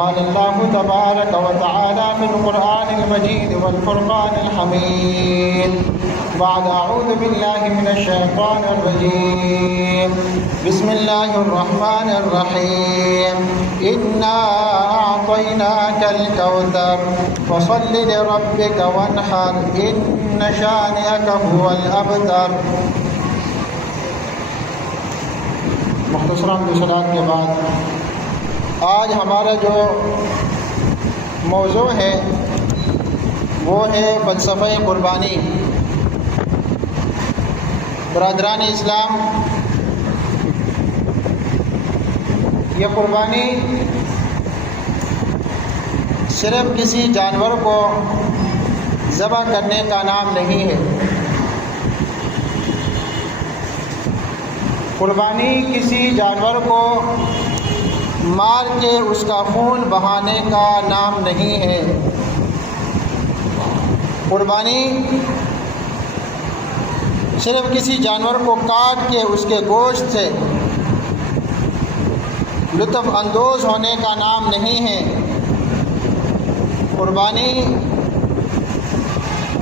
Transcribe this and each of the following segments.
قال الله تبارك وتعالى في القرآن المجيد والفرقان الحميد بعد أعوذ بالله من الشيطان الرجيم بسم الله الرحمن الرحيم إنا أعطيناك الكوثر فصل لربك وانحر إن شانئك هو الأبتر۔ مختصراً صلاة کے بعد آج ہمارا جو موضوع ہے وہ ہے فلسفہ قربانی۔ برادران اسلام، یہ قربانی صرف کسی جانور کو ذبح کرنے کا نام نہیں ہے۔ قربانی کسی جانور کو مار کے اس کا خون بہانے کا نام نہیں ہے۔ قربانی صرف کسی جانور کو کاٹ کے اس کے گوشت سے لطف اندوز ہونے کا نام نہیں ہے۔ قربانی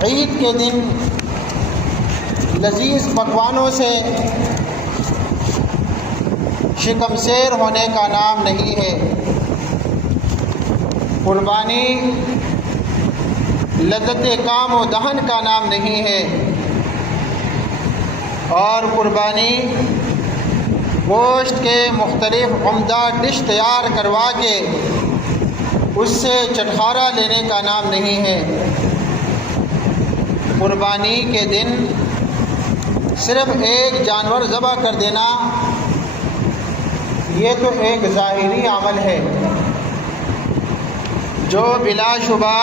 عید کے دن لذیذ پکوانوں سے شکم سیر ہونے کا نام نہیں ہے۔ قربانی لذت کام و دہن کا نام نہیں ہے، اور قربانی گوشت کے مختلف عمدہ ڈش تیار کروا کے اس سے چٹخارا لینے کا نام نہیں ہے۔ قربانی کے دن صرف ایک جانور ذبح کر دینا یہ تو ایک ظاہری عمل ہے جو بلا شبہ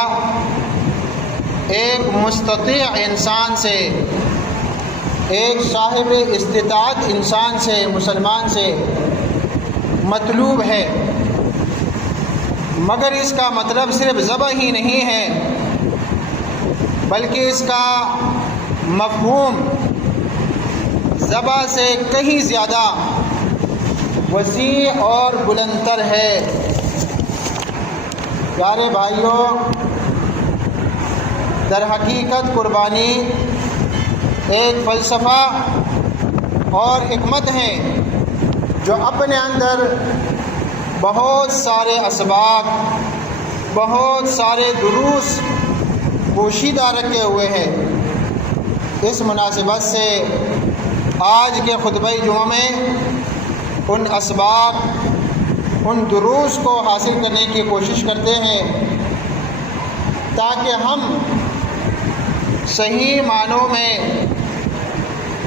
ایک مستطیع انسان سے، ایک صاحب استطاعت انسان سے، مسلمان سے مطلوب ہے، مگر اس کا مطلب صرف ذبح ہی نہیں ہے بلکہ اس کا مفہوم ذبح سے کہیں زیادہ وسیع اور بلندتر ہے۔ پیارے بھائیوں، در حقیقت قربانی ایک فلسفہ اور حکمت ہے جو اپنے اندر بہت سارے اسباب، بہت سارے دروس پوشیدہ رکھے ہوئے ہیں۔ اس مناسبت سے آج کے خطبہ جمعہ میں ان اسباب، ان دروس کو حاصل کرنے کی کوشش کرتے ہیں تاکہ ہم صحیح معنوں میں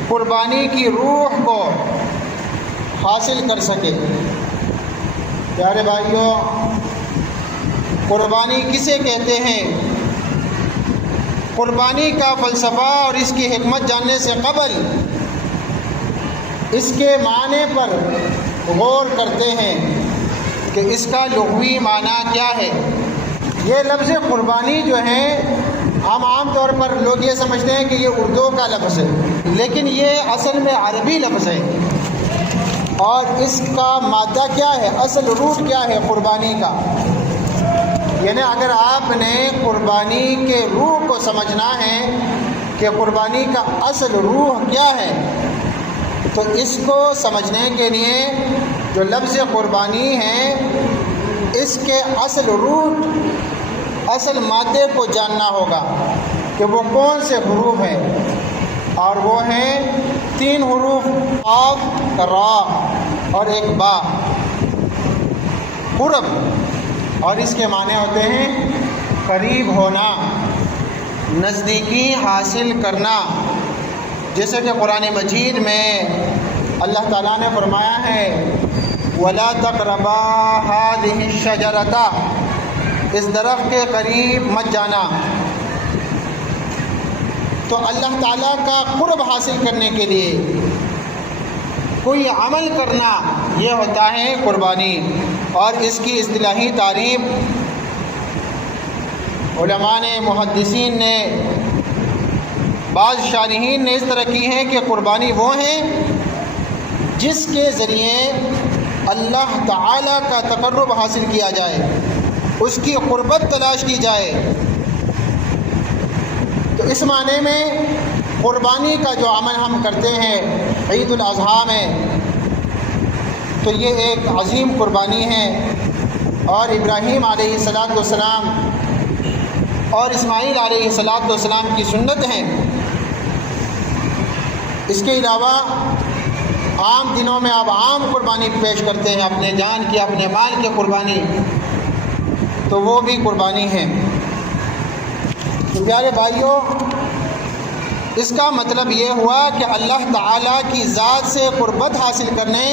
قربانی کی روح کو حاصل کر سکیں۔ پیارے بھائیوں، قربانی کسے کہتے ہیں؟ قربانی کا فلسفہ اور اس کی حکمت جاننے سے قبل اس کے معنی پر غور کرتے ہیں کہ اس کا لغوی معنی کیا ہے۔ یہ لفظ قربانی جو ہے ہم عام طور پر لوگ یہ سمجھتے ہیں کہ یہ اردو کا لفظ ہے، لیکن یہ اصل میں عربی لفظ ہے، اور اس کا مادہ کیا ہے، اصل روٹ کیا ہے قربانی کا۔ یعنی اگر آپ نے قربانی کے روح کو سمجھنا ہے کہ قربانی کا اصل روح کیا ہے، تو اس کو سمجھنے کے لیے جو لفظ قربانی ہے اس کے اصل روٹ، اصل مادے کو جاننا ہوگا کہ وہ کون سے حروف ہیں، اور وہ ہیں 3 حروف، قاف، را اور ایک با، قرب، اور اس کے معنی ہوتے ہیں قریب ہونا، نزدیکی حاصل کرنا۔ جیسے کہ قرآن مجید میں اللہ تعالیٰ نے فرمایا ہے وَلَا تَقْرَبَا هَٰذِهِ الشَّجَرَةَ، اس درخت کے قریب مت جانا۔ تو اللہ تعالیٰ کا قرب حاصل کرنے کے لیے کوئی عمل کرنا یہ ہوتا ہے قربانی، اور اس کی اصطلاحی تعریف علماء نے، محدثین نے، بعض شارحین نے اس طرح کی ہے کہ قربانی وہ ہیں جس کے ذریعے اللہ تعالیٰ کا تقرب حاصل کیا جائے، اس کی قربت تلاش کی جائے۔ تو اس معنی میں قربانی کا جو عمل ہم کرتے ہیں عید الاضحیٰ میں، تو یہ ایک عظیم قربانی ہے، اور ابراہیم علیہ السلام اور اسماعیل علیہ السلام کی سنت ہیں۔ اس کے علاوہ عام دنوں میں آپ عام قربانی پیش کرتے ہیں، اپنے جان کی، اپنے مال کی قربانی، تو وہ بھی قربانی ہے۔ تو پیارے بھائیوں، اس کا مطلب یہ ہوا کہ اللہ تعالیٰ کی ذات سے قربت حاصل کرنے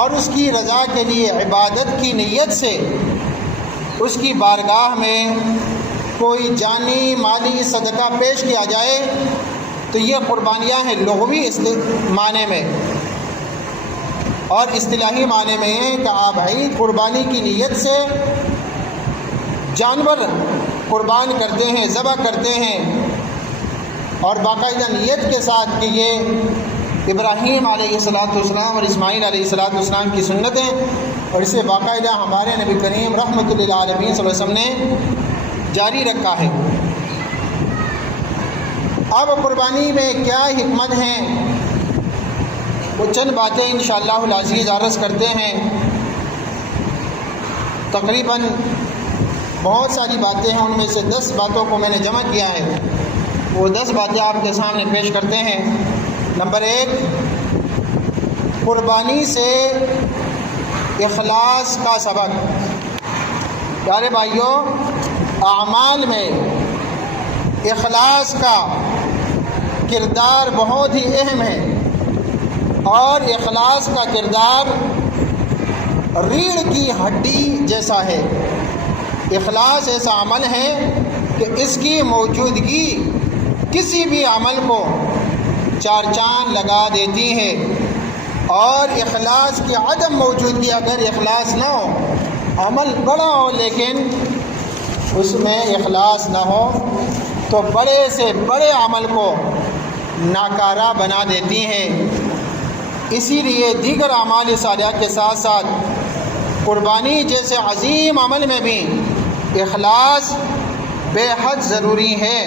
اور اس کی رضا کے لیے عبادت کی نیت سے اس کی بارگاہ میں کوئی جانی مالی صدقہ پیش کیا جائے، تو یہ قربانیاں ہیں لغوی معنی میں، اور اصطلاحی معنی میں ہے کہ آپ عید قربانی کی نیت سے جانور قربان کرتے ہیں، ذبح کرتے ہیں، اور باقاعدہ نیت کے ساتھ کہ یہ ابراہیم علیہ السلام اور اسماعیل علیہ السلام کی سنت ہیں، اور اسے باقاعدہ ہمارے نبی کریم رحمۃ للعالمین صلی اللہ علیہ وسلم نے جاری رکھا ہے۔ اب قربانی میں کیا حکمت ہیں، وہ چند باتیں انشاءاللہ العزیز عرض کرتے ہیں۔ تقریباً بہت ساری باتیں ہیں، ان میں سے 10 باتوں کو میں نے جمع کیا ہے، وہ 10 باتیں آپ کے سامنے پیش کرتے ہیں۔ نمبر 1، قربانی سے اخلاص کا سبق۔ پیارے بھائیوں، اعمال میں اخلاص کا کردار بہت ہی اہم ہے، اور اخلاص کا کردار ریڑھ کی ہڈی جیسا ہے۔ اخلاص ایسا عمل ہے کہ اس کی موجودگی کسی بھی عمل کو 4 چاند لگا دیتی ہے، اور اخلاص کی عدم موجودگی، اگر اخلاص نہ ہو، عمل بڑا ہو لیکن اس میں اخلاص نہ ہو، تو بڑے سے بڑے عمل کو ناکارہ بنا دیتی ہیں۔ اسی لیے دیگر اعمال صالحہ کے ساتھ ساتھ قربانی جیسے عظیم عمل میں بھی اخلاص بے حد ضروری ہے،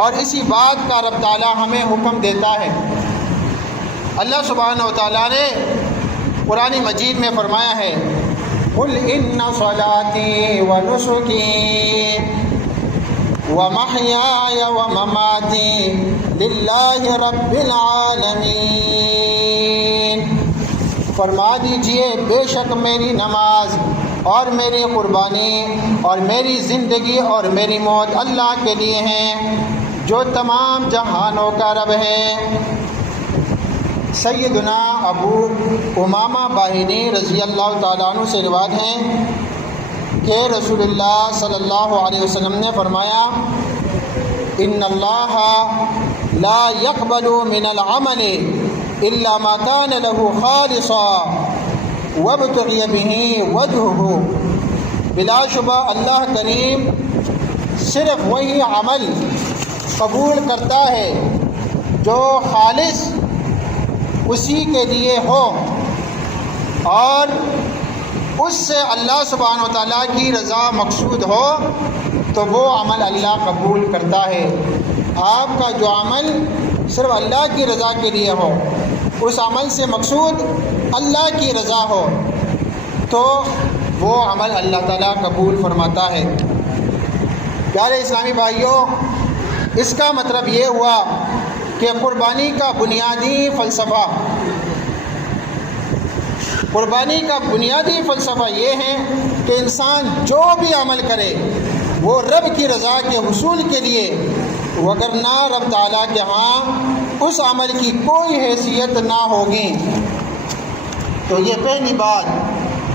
اور اسی بات کا رب تعالیٰ ہمیں حکم دیتا ہے۔ اللہ سبحانہ و تعالیٰ نے قرآن مجید میں فرمایا ہے، قُلْ إِنَّ صَلَاتِي وَنُسُكِي وَمَحْيَايَ وَمَمَاتِي لِلَّهِ رَبِّ الْعَالَمِينَ۔ فرما دیجئے، بے شک میری نماز اور میری قربانی اور میری زندگی اور میری موت اللہ کے لیے ہیں، جو تمام جہانوں کا رب ہے۔ سیدنا ابو امامہ باہلی رضی اللہ تعالیٰ عنہ سے روایت ہے کہ رسول اللہ صلی اللہ علیہ وسلم نے فرمایا، ان اللہ لا يقبل من العمل الا ما كان له خالصا وابتغي به وجهه۔ بلا شبہ اللہ کریم صرف وہی عمل قبول کرتا ہے جو خالص اسی کے لیے ہو، اور اس سے اللہ سبحانہ و تعالیٰ کی رضا مقصود ہو، تو وہ عمل اللہ قبول کرتا ہے۔ آپ کا جو عمل صرف اللہ کی رضا کے لیے ہو، اس عمل سے مقصود اللہ کی رضا ہو، تو وہ عمل اللہ تعالیٰ قبول فرماتا ہے۔ پیارے اسلامی بھائیوں، اس کا مطلب یہ ہوا کہ قربانی کا بنیادی فلسفہ یہ ہے کہ انسان جو بھی عمل کرے وہ رب کی رضا کے حصول کے لیے، وگرنہ رب تعالیٰ کے ہاں اس عمل کی کوئی حیثیت نہ ہوگی۔ تو یہ پہلی بات۔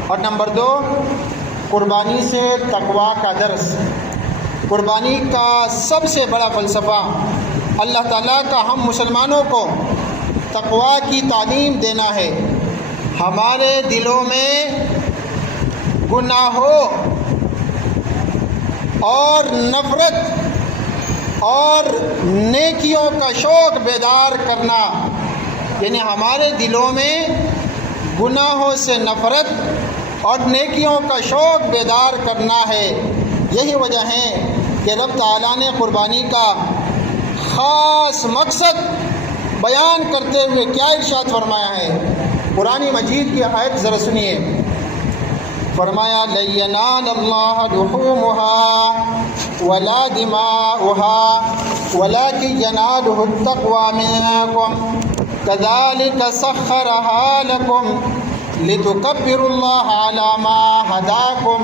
اور نمبر 2، قربانی سے تقویٰ کا درس۔ قربانی کا سب سے بڑا فلسفہ اللہ تعالیٰ کا ہم مسلمانوں کو تقویٰ کی تعلیم دینا ہے۔ ہمارے دلوں میں گناہوں اور نفرت اور نیکیوں کا شوق بیدار کرنا، یعنی ہمارے دلوں میں گناہوں سے نفرت اور نیکیوں کا شوق بیدار کرنا ہے۔ یہی وجہ ہے کہ رب تعالیٰ نے قربانی کا خاص مقصد بیان کرتے ہوئے کیا ارشاد فرمایا ہے؟ قرآن مجید کی آیت ذرا سنیے۔ فرمایا لَن يَنَالَ اللَّهَ لُحُومُهَا وَلَا دِمَاؤُهَا وَلَكِنْ يَنَالُهُ التَّقْوَى مِنكُمْ كَذَلِكَ سَخَّرَهَا لَكُمْ لِتُكَبِّرُوا اللَّهَ عَلَى مَا هَدَاكُمْ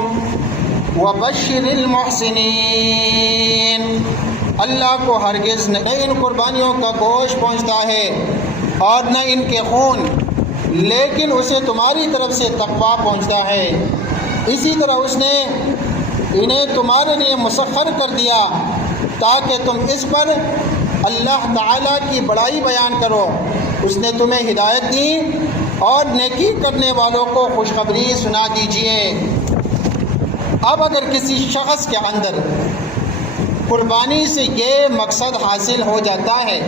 وَبَشِّرِ الْمُحْسِنِينَ۔ اللہ کو ہرگز نہ ان قربانیوں کا گوشت پہنچتا ہے اور نہ ان کے خون، لیکن اسے تمہاری طرف سے تقویٰ پہنچتا ہے۔ اسی طرح اس نے انہیں تمہارے لیے مسخر کر دیا تاکہ تم اس پر اللہ تعالیٰ کی بڑائی بیان کرو۔ اس نے تمہیں ہدایت دی اور نیکی کرنے والوں کو خوشخبری سنا دیجیے۔ اب اگر کسی شخص کے اندر قربانی سے یہ مقصد حاصل ہو جاتا ہے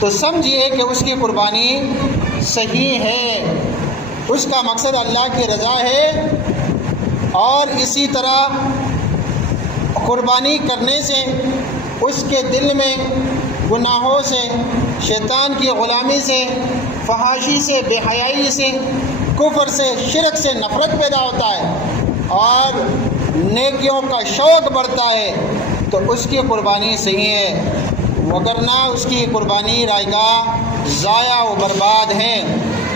تو سمجھیے کہ اس کی قربانی صحیح ہے، اس کا مقصد اللہ کی رضا ہے۔ اور اسی طرح قربانی کرنے سے اس کے دل میں گناہوں سے، شیطان کی غلامی سے، فحاشی سے، بے حیائی سے، کفر سے، شرک سے نفرت پیدا ہوتا ہے اور نیکیوں کا شوق بڑھتا ہے، تو اس کی قربانی صحیح ہے، وگرنہ اس کی قربانی رائگاں ضائع و برباد ہیں۔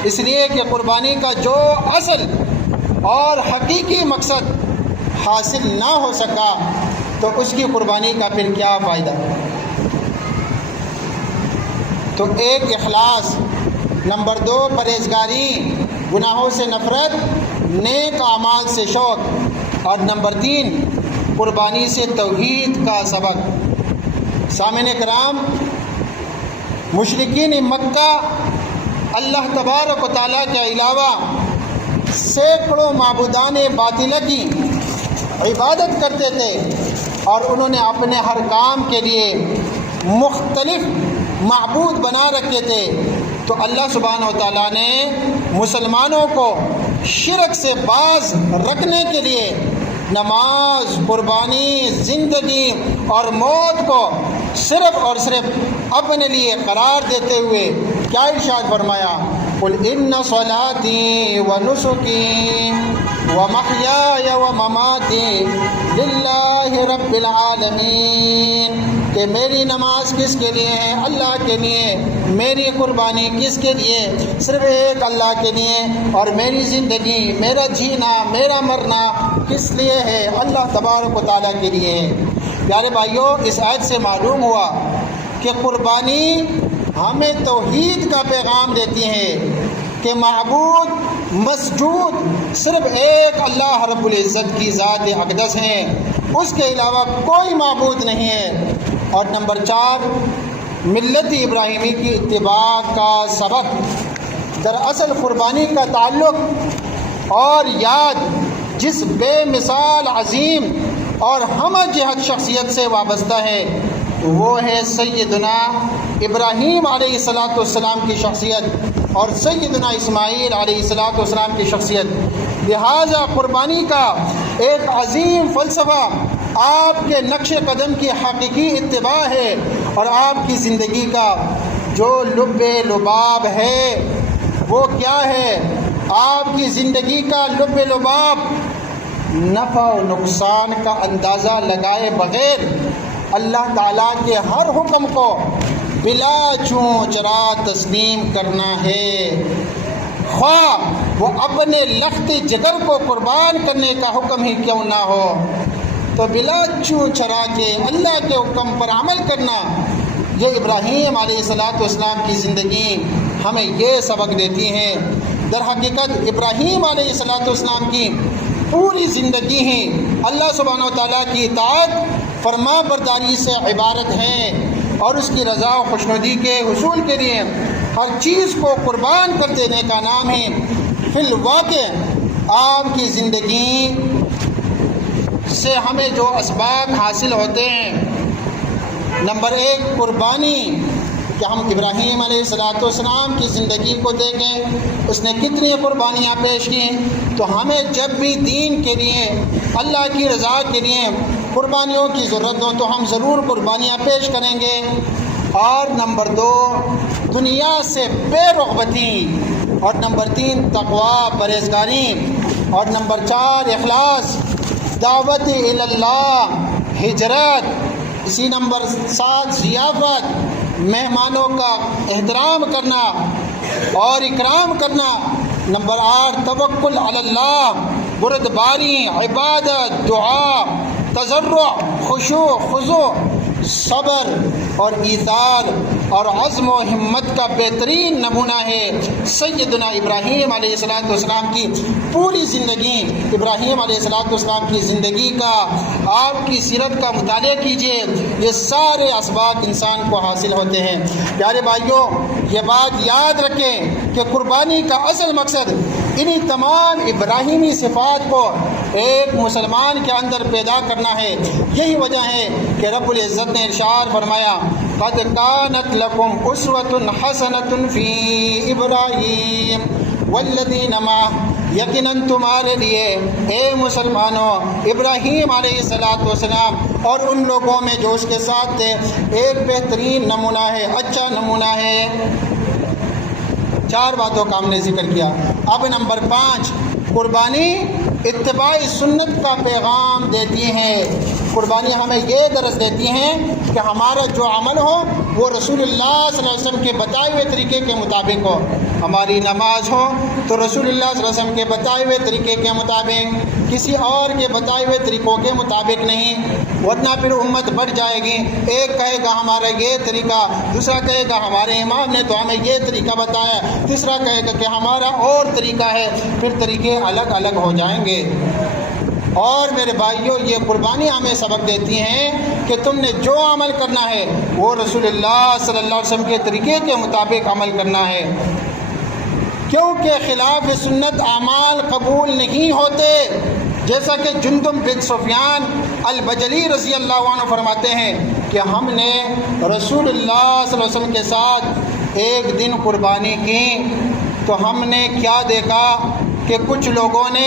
اس لیے کہ قربانی کا جو اصل اور حقیقی مقصد حاصل نہ ہو سکا تو اس کی قربانی کا پھر کیا فائدہ؟ تو ایک اخلاص، نمبر 2 پرہیزگاری، گناہوں سے نفرت، نیک اعمال سے شوق، اور نمبر 3 قربانی سے توحید کا سبق۔ سامعین کرام، مشرکین مکہ اللہ تبارک و تعالیٰ کے علاوہ سینکڑوں معبودان باطلہ کی عبادت کرتے تھے اور انہوں نے اپنے ہر کام کے لیے مختلف معبود بنا رکھے تھے۔ تو اللہ سبحانہ و تعالیٰ نے مسلمانوں کو شرک سے باز رکھنے کے لیے نماز، قربانی، زندگی اور موت کو صرف اور صرف اپنے لیے قرار دیتے ہوئے کیا ارشاد فرمایا؟ قُلْ إِنَّ صَلَاتِي وَنُسُكِي وَمَحْيَايَ وَمَمَاتِي لِلَّهِ رَبِّ الْعَالَمِينَ، کہ میری نماز کس کے لیے ہے؟ اللہ کے لیے۔ میری قربانی کس کے لیے؟ صرف ایک اللہ کے لیے۔ اور میری زندگی، میرا جینا، میرا مرنا کس لیے ہے؟ اللہ تبارک و تعالیٰ کے لیے ہے۔ پیارے بھائیوں، اس آیت سے معلوم ہوا کہ قربانی ہمیں توحید کا پیغام دیتی ہے کہ معبود، مسجود صرف ایک اللہ رب العزت کی ذات اقدس ہیں، اس کے علاوہ کوئی معبود نہیں ہے۔ اور نمبر 4 ملت ابراہیمی کی اتباع کا سبق۔ دراصل قربانی کا تعلق اور یاد جس بے مثال عظیم اور ہمہ جہت شخصیت سے وابستہ ہے وہ ہے سیدنا ابراہیم علیہ السلام کی شخصیت اور سیدنا اسماعیل علیہ السلام کی شخصیت۔ لہٰذا قربانی کا ایک عظیم فلسفہ آپ کے نقش قدم کی حقیقی اتباع ہے، اور آپ کی زندگی کا جو لب لباب ہے وہ کیا ہے؟ آپ کی زندگی کا لب لباب نفع و نقصان کا اندازہ لگائے بغیر اللہ تعالیٰ کے ہر حکم کو بلا چوں چرا تسلیم کرنا ہے، خواہ وہ اپنے لخت جگر کو قربان کرنے کا حکم ہی کیوں نہ ہو۔ تو بلا چوں چرا کے اللہ کے حکم پر عمل کرنا، یہ ابراہیم علیہ السلام کی زندگی ہمیں یہ سبق دیتی ہے۔ در حقیقت ابراہیم علیہ السلام کی پوری زندگی ہی اللہ سبحانہ و تعالیٰ کی اطاعت، فرما برداری سے عبارت ہے، اور اس کی رضا و خوشنودی کے حصول کے لیے ہر چیز کو قربان کر دینے کا نام ہے۔ فی الواقع آپ کی زندگی سے ہمیں جو اسباق حاصل ہوتے ہیں، نمبر 1 قربانی کہ ہم ابراہیم علیہ السلام کی زندگی کو دیکھیں، اس نے کتنی قربانیاں پیش کی، تو ہمیں جب بھی دین کے لیے، اللہ کی رضا کے لیے قربانیوں کی ضرورت ہو تو ہم ضرور قربانیاں پیش کریں گے۔ اور نمبر 2 دنیا سے بے رغبتی، اور نمبر 3 تقوی پرہیزگاری، اور نمبر 4 اخلاص، دعوت الی اللہ، ہجرت، اسی نمبر 7 ضیافت، مہمانوں کا احترام کرنا اور اکرام کرنا، نمبر 8 توکل علی اللہ، بردباری، عبادت، دعا، تضرع، خشوع، خضوع، صبر اور ایثار اور عزم و ہمت کا بہترین نمونہ ہے سیدنا ابراہیم علیہ السلام کی پوری زندگی۔ ابراہیم علیہ السلام کی زندگی کا، آپ کی سیرت کا مطالعہ کیجئے، یہ سارے اسباق انسان کو حاصل ہوتے ہیں۔ پیارے بھائیوں، یہ بات یاد رکھیں کہ قربانی کا اصل مقصد انہی تمام ابراہیمی صفات کو ایک مسلمان کے اندر پیدا کرنا ہے۔ یہی وجہ ہے کہ رب العزت نے ارشاد فرمایا، قد کانت لکم اسوۃ حسنۃ فی ابراہیم والذین معہ، یقیناً تمہارے لیے اے مسلمانوں ابراہیم علیہ السلام اور ان لوگوں میں جو اس کے ساتھ تھے ایک بہترین نمونہ ہے، اچھا نمونہ ہے۔ 4 باتوں کا ہم نے ذکر کیا۔ اب نمبر 5 قربانی اتباع سنت کا پیغام دیتی ہے۔ قربانی ہمیں یہ درس دیتی ہیں کہ ہمارا جو عمل ہو وہ رسول اللہ صلی اللہ علیہ وسلم کے بتائے ہوئے طریقے کے مطابق ہو۔ ہماری نماز ہو تو رسول اللہ صلی اللہ علیہ وسلم کے بتائے ہوئے طریقے کے مطابق، کسی اور کے بتائے ہوئے طریقوں کے مطابق نہیں، ورنہ پھر امت بڑھ جائے گی۔ ایک کہے گا ہمارا یہ طریقہ، دوسرا کہے گا ہمارے امام نے تو ہمیں یہ طریقہ بتایا، تیسرا کہے گا کہ ہمارا اور طریقہ ہے، پھر طریقے الگ الگ ہو جائیں گے۔ اور میرے بھائیوں، یہ قربانی ہمیں سبق دیتی ہیں کہ تم نے جو عمل کرنا ہے وہ رسول اللہ صلی اللہ علیہ وسلم کے طریقے کے مطابق عمل کرنا ہے، کیونکہ خلاف سنت اعمال قبول نہیں ہوتے۔ جیسا کہ جندب بن سفیان البجلی رضی اللہ عنہ فرماتے ہیں کہ ہم نے رسول اللہ صلی اللہ علیہ وسلم کے ساتھ ایک دن قربانی کی تو ہم نے کیا دیکھا کہ کچھ لوگوں نے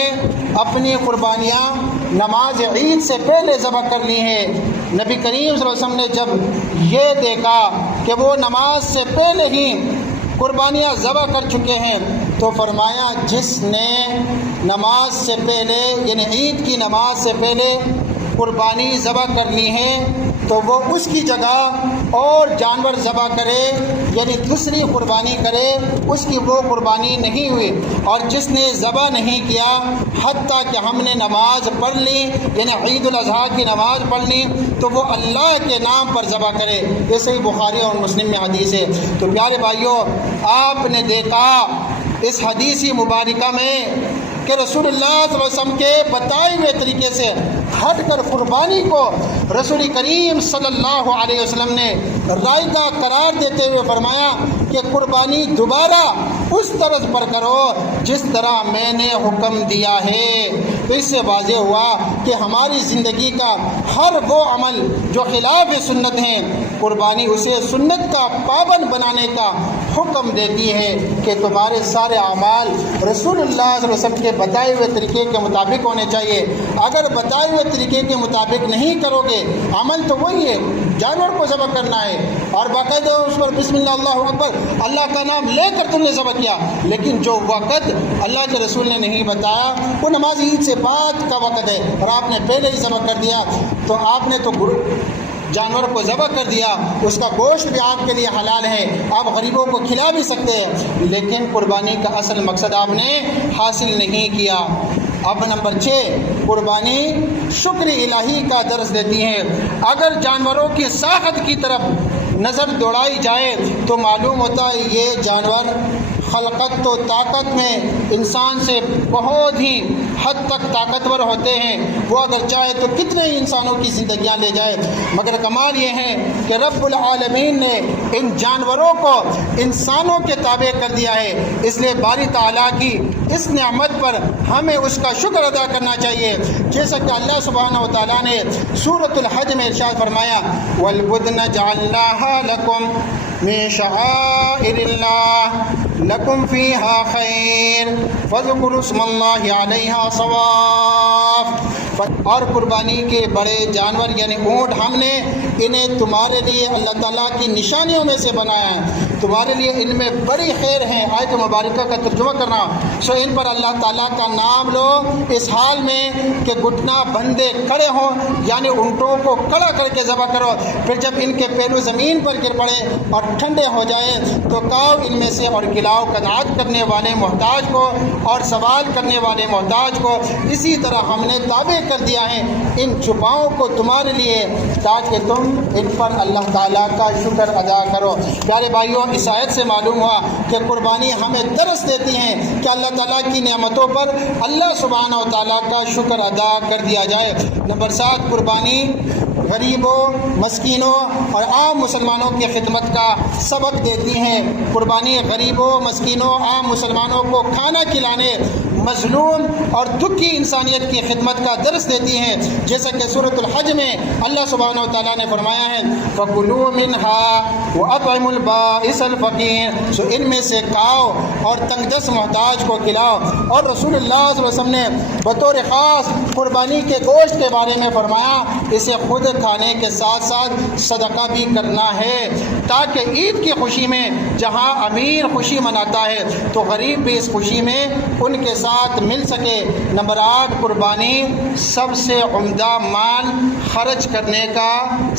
اپنی قربانیاں نماز عید سے پہلے ذبح کر لی ہیں۔ نبی کریم صلی اللہ علیہ وسلم نے جب یہ دیکھا کہ وہ نماز سے پہلے ہی قربانیاں ذبح کر چکے ہیں تو فرمایا، جس نے نماز سے پہلے یعنی عید کی نماز سے پہلے قربانی ذبح کر لی ہے تو وہ اس کی جگہ اور جانور ذبح کرے، یعنی دوسری قربانی کرے، اس کی وہ قربانی نہیں ہوئی۔ اور جس نے ذبح نہیں کیا حتیٰ کہ ہم نے نماز پڑھ لی یعنی عید الاضحیٰ کی نماز پڑھ لی تو وہ اللہ کے نام پر ذبح کرے۔ یہ صحیح بخاری اور مسلم میں حدیث ہے۔ تو پیارے بھائیوں، آپ نے دیکھا اس حدیثی مبارکہ میں کہ رسول اللہ صلی اللہ علیہ وسلم کے بتائے ہوئے طریقے سے ہٹ کر قربانی کو رسول کریم صلی اللہ علیہ وسلم نے رائگاں قرار دیتے ہوئے فرمایا کہ قربانی دوبارہ اس طرز پر کرو جس طرح میں نے حکم دیا ہے۔ تو اس سے واضح ہوا کہ ہماری زندگی کا ہر وہ عمل جو خلاف سنت ہیں، قربانی اسے سنت کا پابند بنانے کا حکم دیتی ہے کہ تمہارے سارے اعمال رسول اللہ صلی اللہ علیہ وسلم کے بتائے ہوئے طریقے کے مطابق ہونے چاہیے۔ اگر بتائے ہوئے طریقے کے مطابق نہیں کرو گے، عمل تو وہی ہے، جانور کو ذبح کرنا ہے اور باقاعدہ اس پر بسم اللہ اللہ اکبر اللہ کا نام لے کر تم نے ذبح کیا، لیکن جو وقت اللہ کے رسول نے نہیں بتایا وہ نماز عید سے بعد کا وقت ہے اور آپ نے پہلے ہی ذبح کر دیا، تو آپ نے تو جانور کو ذبح کر دیا، اس کا گوشت بھی آپ کے لیے حلال ہے، آپ غریبوں کو کھلا بھی سکتے ہیں، لیکن قربانی کا اصل مقصد آپ نے حاصل نہیں کیا۔ اب نمبر 6 قربانی شکر الہی کا درس دیتی ہے۔ اگر جانوروں کی ساخت کی طرف نظر دوڑائی جائے تو معلوم ہوتا ہے یہ جانور خلقت و طاقت میں انسان سے بہت ہی حد تک طاقتور ہوتے ہیں، وہ اگر چاہے تو کتنے ہی انسانوں کی زندگیاں لے جائے، مگر کمال یہ ہے کہ رب العالمین نے ان جانوروں کو انسانوں کے تابع کر دیا ہے، اس لیے باری تعالیٰ کی اس نعمت پر ہمیں اس کا شکر ادا کرنا چاہیے، جیسا کہ اللہ سبحانہ و تعالیٰ نے سورۃ الحج میں ارشاد فرمایا، وَالْبُدْنَ جَعَلْنَاهَا لَكُمْ من شعائر اللہ لکم فیہا خیر فاذکروا اسم اللہ علیہا صواف۔ اور قربانی کے بڑے جانور یعنی اونٹ ہم نے انہیں تمہارے لیے اللہ تعالیٰ کی نشانیوں میں سے بنایا ہے، تمہارے لیے ان میں بڑی خیر ہے۔ آیت مبارکہ کا ترجمہ کرنا، سو ان پر اللہ تعالیٰ کا نام لو اس حال میں کہ گھٹنا بندے کھڑے ہوں، یعنی اونٹوں کو کھڑا کر کے ذبح کرو، پھر جب ان کے پہلو زمین پر گر پڑے اور ٹھنڈے ہو جائیں تو کاؤ ان میں سے اور کھلاؤ قناعت کرنے والے محتاج کو اور سوال کرنے والے محتاج کو۔ اسی طرح ہم نے تابع کر دیا ہے ان چھپاؤں کو تمہارے لیے تاکہ تم ان پر اللہ تعالیٰ کا شکر ادا کرو۔ پیارے بھائیوں، اس آیت سے معلوم ہوا کہ قربانی ہمیں درس دیتی ہیں کہ اللہ تعالیٰ کی نعمتوں پر اللہ سبحانہ و تعالیٰ کا شکر ادا کر دیا جائے۔ نمبر 7، قربانی غریبوں، مسکینوں اور عام مسلمانوں کی خدمت کا سبق دیتی ہیں۔ قربانی غریبوں، مسکینوں، عام مسلمانوں کو کھانا کھلانے، مظلوم اور دکھی انسانیت کی خدمت کا درس دیتی ہیں، جیسا کہ سورۃ الحج میں اللہ سبحانہ و تعالیٰ نے فرمایا ہے فَكُلُوا مِنْهَا وَأَطْعِمُوا الْبَائِسَ الْفَقِيرَ، سو ان میں سے کھاؤ اور تنگ دست محتاج کو کھلاؤ۔ اور رسول اللہ صلی اللہ علیہ وسلم نے بطور خاص قربانی کے گوشت کے بارے میں فرمایا اسے خود کھانے کے ساتھ ساتھ صدقہ بھی کرنا ہے، تاکہ عید کی خوشی میں جہاں امیر خوشی مناتا ہے تو غریب بھی اس خوشی میں ان کے ساتھ مل سکے۔ نمبر 8، قربانی سب سے عمدہ مال خرچ کرنے کا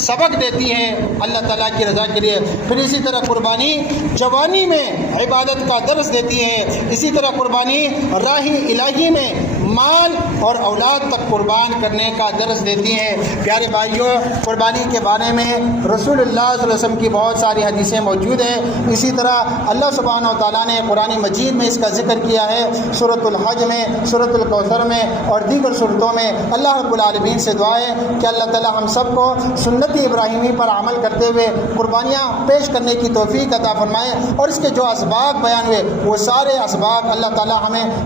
سبق دیتی ہے اللہ تعالیٰ کی رضا کے لیے۔ پھر اسی طرح قربانی جوانی میں عبادت کا درس دیتی ہے، اسی طرح قربانی راہ الہی میں مال اور اولاد تک قربان کرنے کا درس دیتی ہیں۔ پیارے بھائیوں، قربانی کے بارے میں رسول اللہ صلی اللہ علیہ وسلم کی بہت ساری حدیثیں موجود ہیں۔ اسی طرح اللہ سبحانہ و تعالیٰ نے قرآن مجید میں اس کا ذکر کیا ہے، سورۃ الحج میں، سورۃ الکوثر میں اور دیگر سورتوں میں۔ اللہ رب العالمین سے دعا ہے کہ اللہ تعالیٰ ہم سب کو سنت ابراہیمی پر عمل کرتے ہوئے قربانیاں پیش کرنے کی توفیق عطا فرمائے، اور اس کے جو اسباب بیان ہوئے وہ سارے اسباب اللہ تعالیٰ ہمیں